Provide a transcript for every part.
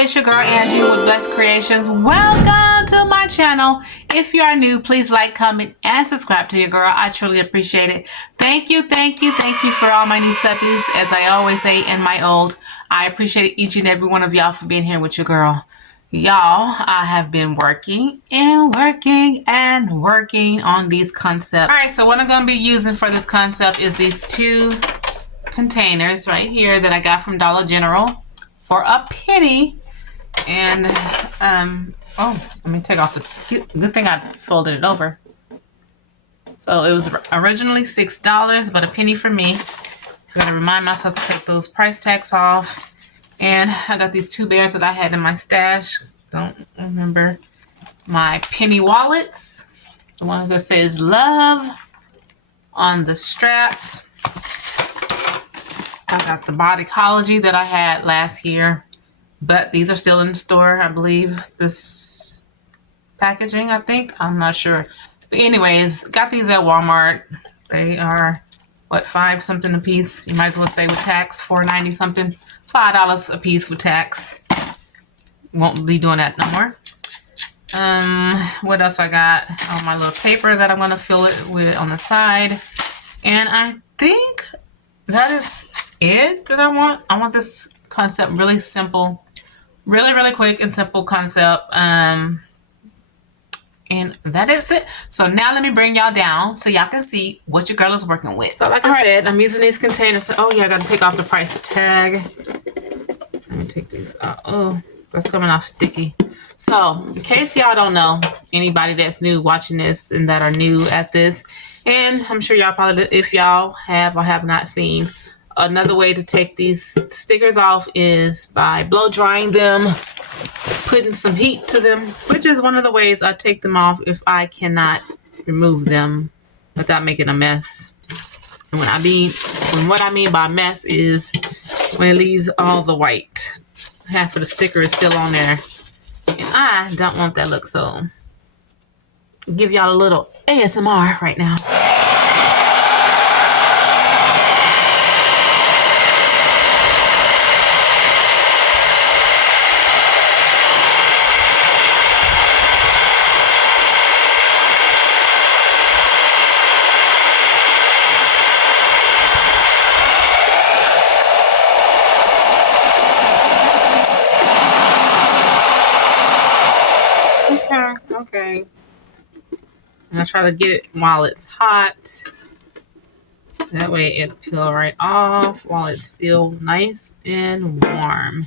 it's your girl Angie with Blessed Creations. Welcome to my channel. If you are new, please like, comment, and subscribe to your girl. I truly appreciate it. Thank you for all my new subbies. As I always say in my old, I appreciate each and every one of y'all for being here with your girl. Y'all, I have been working on these concepts. All right, so what I'm going to be using for this concept is these two containers right here that I got from Dollar General for a penny. And oh, let me take off the good thing I folded it over. So it was originally $6, but a penny for me. So I gotta remind myself to take those price tags off. And I got these two bears that I had in my stash. Don't remember my penny wallets. The ones that says love on the straps. I got the Bodycology that I had last year, but these are still in the store, I believe. This packaging, I think. I'm not sure. But anyways, got these at Walmart. They are, what, $5 something a piece? You might as well say with tax, $4.90 something. $5 a piece with tax. Won't be doing that no more. What else I got? On my little paper that I'm going to fill it with on the side. And I think that is it that I want. I want this concept really simple. Really quick and simple concept. And that is it. So now let me bring y'all down so y'all can see what your girl is working with. So like I said, I'm using these containers. Oh yeah, I got to take off the price tag. Let me take these out. Oh, that's coming off sticky. So in case y'all don't know, anybody that's new watching this and that are new at this, and I'm sure y'all probably, if y'all have or have not seen, another way to take these stickers off is by blow drying them, putting some heat to them, which is one of the ways I take them off if I cannot remove them without making a mess. And what I mean by mess is when it leaves all the white. Half of the sticker is still on there. And I don't want that look, so I'll give y'all a little ASMR right now. Okay. And I try to get it while it's hot. That way it'll peel right off while it's still nice and warm.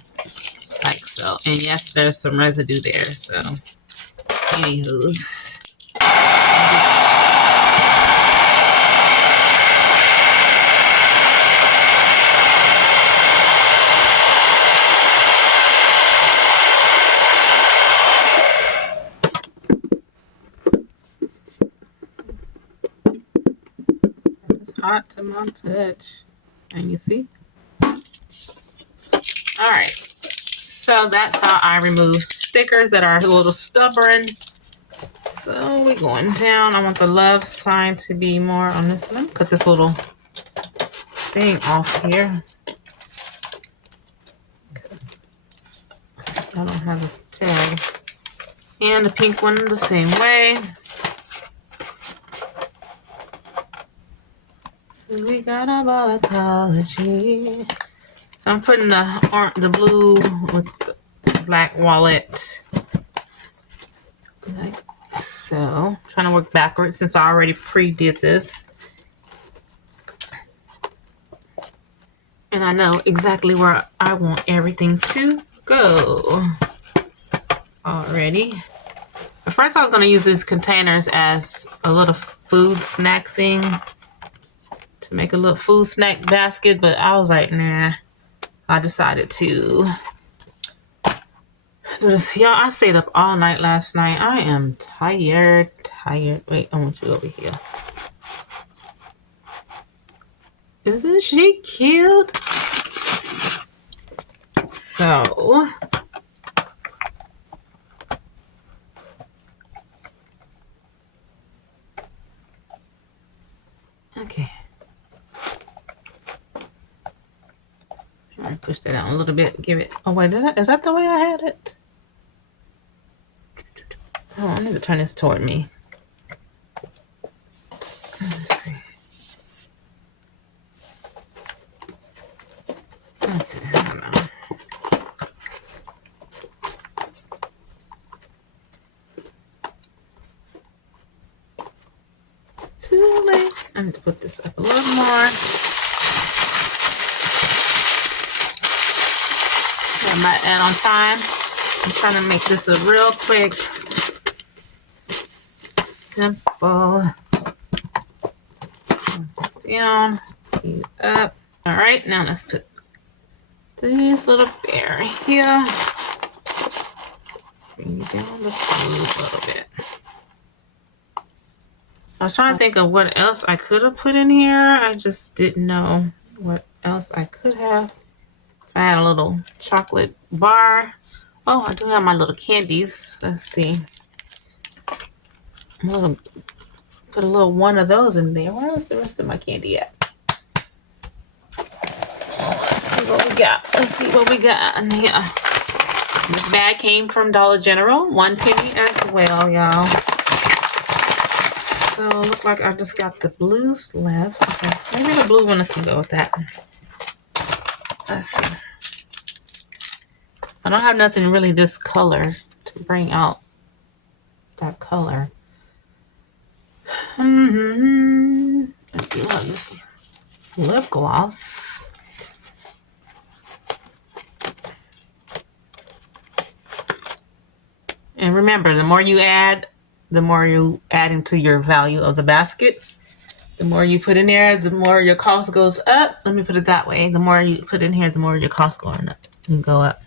Like so. And yes, there's some residue there. So, anywho's. Hot to my touch. And you see? Alright. So that's how I remove stickers that are a little stubborn. So we're going down. I want the love sign to be more on this one. Cut this little thing off here. I don't have a tag. And the pink one the same way. We got a Bodycology. So I'm putting the blue with the black wallet. Like so. Trying to work backwards since I already pre-did this. And I know exactly where I want everything to go already. At first I was going to use these containers as a little food snack thing. To make a little food snack basket, but I was like, nah. I decided to do this. Y'all, I stayed up all night last night. I am tired. Wait, I want you over here. Isn't she cute? So, okay. push that out a little bit. Give it. Oh wait, is that the way I had it? Oh, I need to turn this toward me. Let's see. Okay, hold on. Too late. I need to put this up a little more. I might add on time. I'm trying to make this a real quick, simple. Put this down, heat it up. All right, now let's put this little bear here. Bring it down just a little bit. I was trying to think of what else I could have put in here. I just didn't know what else I could have. I had a little chocolate bar. Oh, I do have my little candies. Let's see. I'm gonna put a little one of those in there. Where is the rest of my candy at? Let's see what we got. Let's see what we got in here. This bag came from Dollar General. 1 penny as well, y'all. So look like I just got the blues left. Okay, maybe the blue one can go with that. Let's see. I don't have nothing really this color to bring out that color. I do have this lip gloss. And remember, the more you add, the more you add into your value of the basket. The more you put in there, the more your cost goes up. Let me put it that way. The more you put in here, the more your cost going up and go up.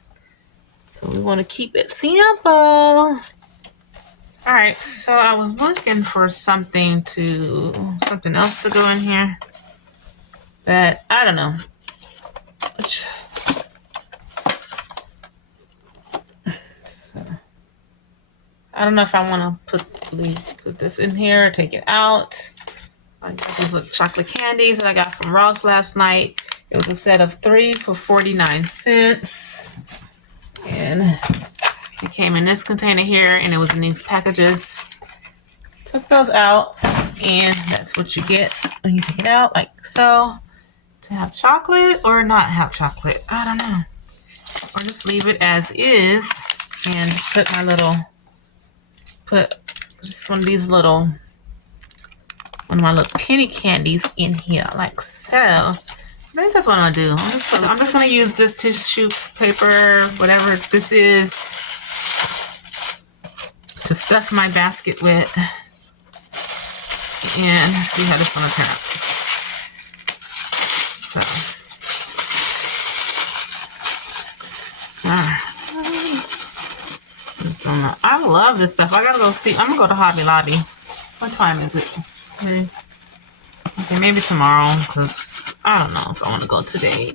So we want to keep it simple. All right, so I was looking for something else to go in here, but I don't know. So, I don't know if I want to put this in here or take it out. I got these little chocolate candies that I got from Ross last night. It was a set of 3 for 49 cents. And it came in this container here, and it was in these packages. Took those out, and that's what you get when you take it out, like so. To have chocolate or not have chocolate, I don't know. Or just leave it as is and put just one of my little penny candies in here, like so. I think that's what I'm gonna do. I'm just gonna use this tissue paper, whatever this is, to stuff my basket with, and see how this one turn out. So, I love this stuff. I gotta go see. I'm gonna go to Hobby Lobby. What time is it? Okay, maybe tomorrow, because I don't know if I want to go today.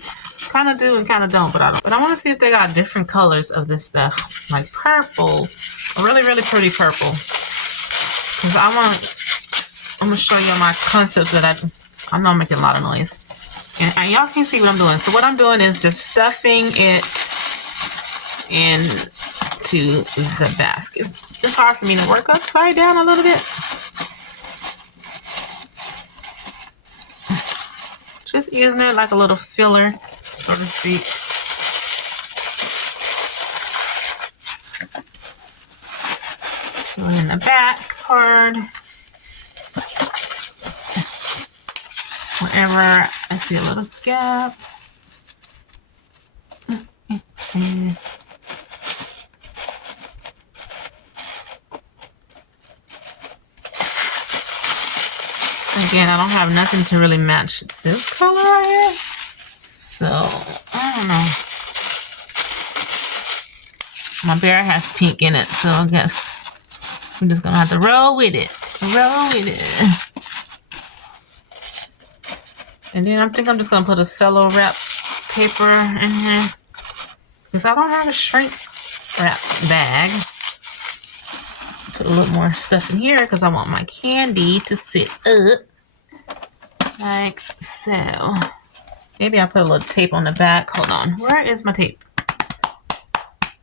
Kind of do and kind of don't, but I want to see if they got different colors of this stuff, like purple, a really, really pretty purple. Because I'm gonna show you my concept that I know I'm making a lot of noise, and y'all can see what I'm doing. So what I'm doing is just stuffing it into the basket. It's hard for me to work upside down a little bit. Just using it like a little filler, so to speak. Going in the back part. Wherever I see a little gap. Again, I don't have nothing to really match this color right here. So, I don't know. My bear has pink in it, so I guess I'm just going to have to roll with it. Roll with it. And then I think I'm just going to put a cello wrap paper in here, because I don't have a shrink wrap bag. Put a little more stuff in here because I want my candy to sit up like so. Maybe I'll put a little tape on the back. Hold on. Where is my tape?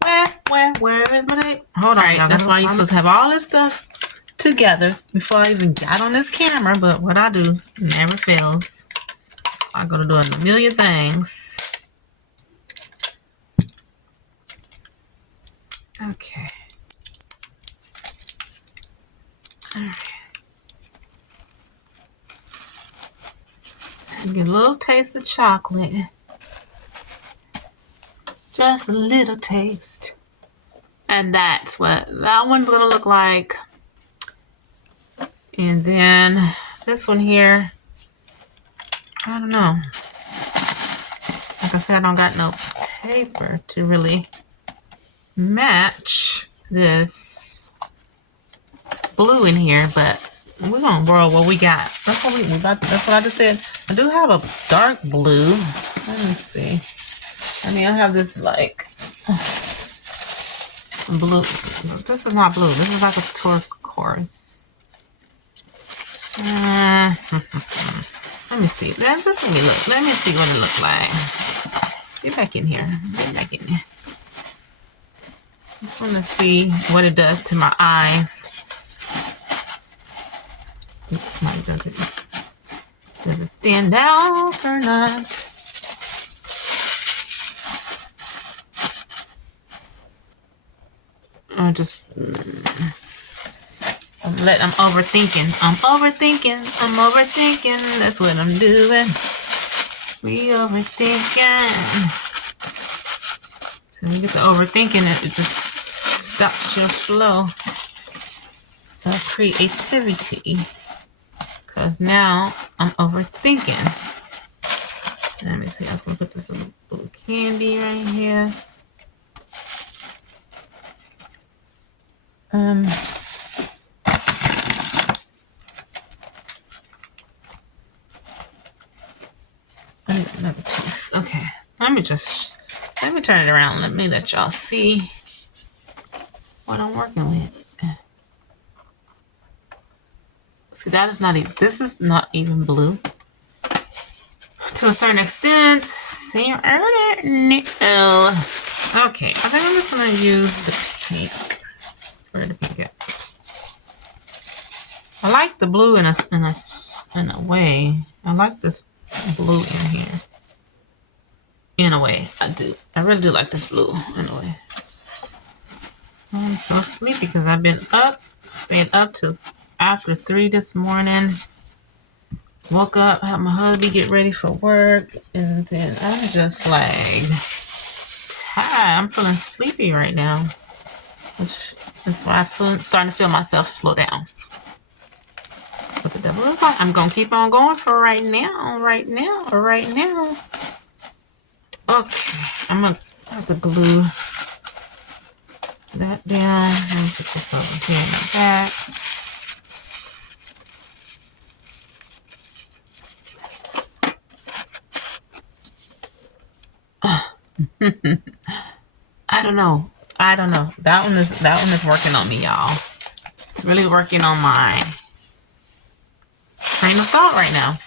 Where is my tape? Hold on. Right, that's why you're supposed to have all this stuff together before I even got on this camera. But what I do never fails. I'm going to do a million things. Okay. All right. Get a little taste of chocolate. Just a little taste. And that's what that one's going to look like. And then this one here, I don't know. Like I said, I don't got no paper to really match this blue in here, but we're gonna borrow what we got. That's what that's what I just said. I do have a dark blue. Let me see. I mean, I have this like blue. This is not blue. This is like a turquoise. Let me see. Just let me look. Let me see what it looks like. Get back in here. Get back in here. Just want to see what it does to my eyes. Does it stand out or not? I'm overthinking. I'm overthinking. That's what I'm doing. We overthinking. So when you get to overthinking it just stops your flow of creativity. Because now I'm overthinking. Let me see. I was going to put this little candy right here. I need another piece. Okay. Let me turn it around. Let me let y'all see what I'm working with. See, this is not even blue. To a certain extent. See, no. Okay, I think I'm just going to use the pink. Where the pink at? I like the blue in a way. I like this blue in here. In a way, I do. I really do like this blue in a way. I'm so sleepy because I've been staying up till after 3 this morning. Woke up, had my hubby get ready for work, and then I'm just like tired. I'm feeling sleepy right now, which is why I'm starting to feel myself slow down. But the devil is like, I'm gonna keep on going for right now. Okay, I'm gonna have to glue that down and put this over here in the back. I don't know. That one is working on me, y'all. It's really working on my train of thought right now.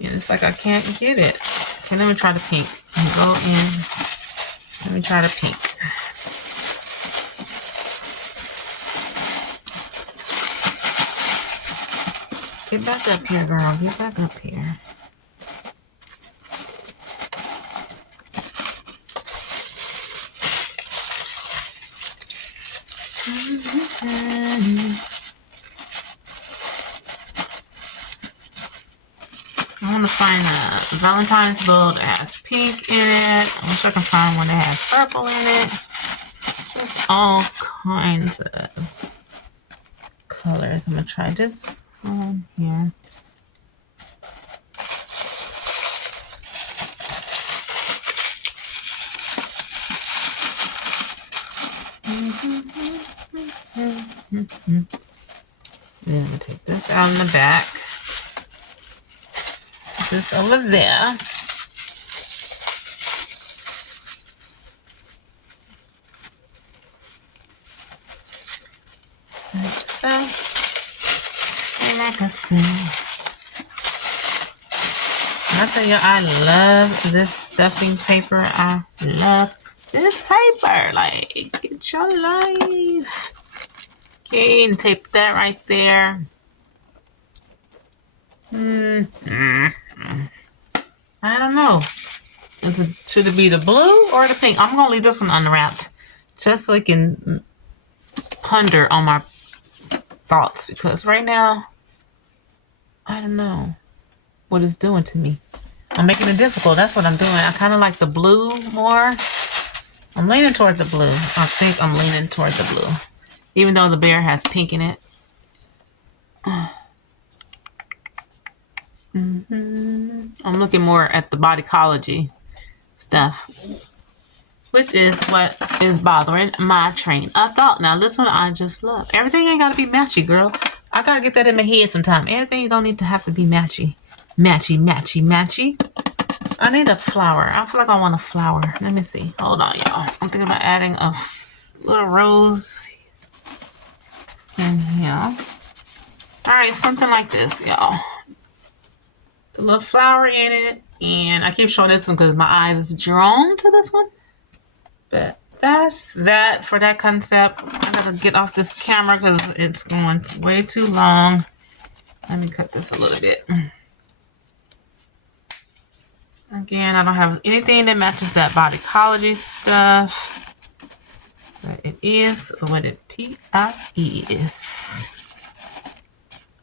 And it's like I can't get it. Okay, let me try the pink. Go in. Let me try the pink. Get back up here, girl. Get back up here. I want to find a Valentine's bowl that has pink in it. I wish I can find one that has purple in it. Just all kinds of colors. I'm going to try this one here. Then I'm going to take this out in the back. Put this over there. Like so. And like I said. I tell you, I love this stuffing paper. I love this paper. Like, get your life. Okay, and tape that right there. I don't know. Should it be the blue or the pink? I'm gonna leave this one unwrapped, just so I can ponder on my thoughts, because right now, I don't know what it's doing to me. I'm making it difficult. That's what I'm doing. I kind of like the blue more. I'm leaning toward the blue. I think I'm leaning toward the blue, even though the bear has pink in it. I'm looking more at the bodycology stuff, which is what is bothering my train of thought. Now, this one I just love. Everything ain't got to be matchy, girl. I got to get that in my head sometime. Everything don't need to have to be matchy. Matchy, matchy, matchy. I need a flower. I feel like I want a flower. Let me see. Hold on, y'all. I'm thinking about adding a little rose in here. All right, something like this, y'all. The little flower in it. And I keep showing this one because my eyes is drawn to this one. But that's that for that concept. I gotta get off this camera because it's going way too long. Let me cut this a little bit. Again, I don't have anything that matches that bodycology stuff. But it is what it is.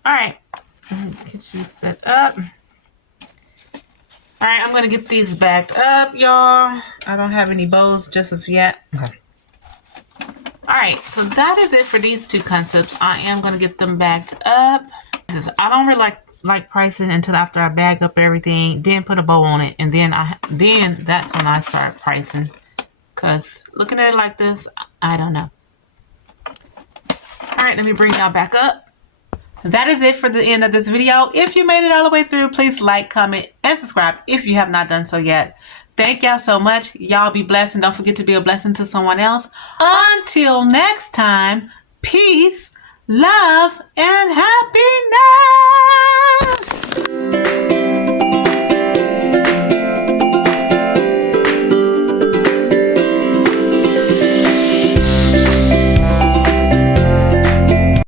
Alright. Get you set up. Alright, I'm going to get these backed up, y'all. I don't have any bows just of yet. Okay. Alright, so that is it for these two concepts. I am going to get them backed up. I don't really like pricing until after I bag up everything, then put a bow on it, and then that's when I start pricing. Because looking at it like this, I don't know. Alright, let me bring y'all back up. That is it for the end of this video. If you made it all the way through, please like, comment, and subscribe if you have not done so yet. Thank y'all so much. Y'all be blessed, and don't forget to be a blessing to someone else. Until next time, peace, love, and happiness.